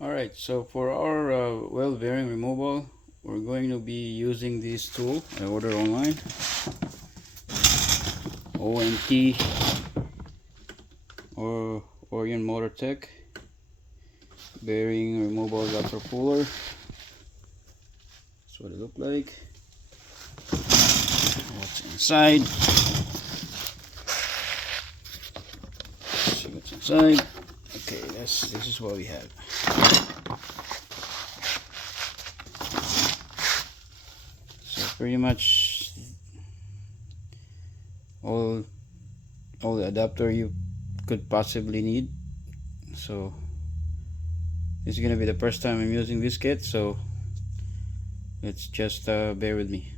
Alright, so for our well bearing removal, we're going to be using this tool I ordered online, OMT or Orient Motor Tech bearing removal adapter puller. That's what it looked like. What's inside? Let's see what's inside. Okay, this is what we have. So pretty much all the adapter you could possibly need. So this is gonna be the first time I'm using this kit, so let's just bear with me.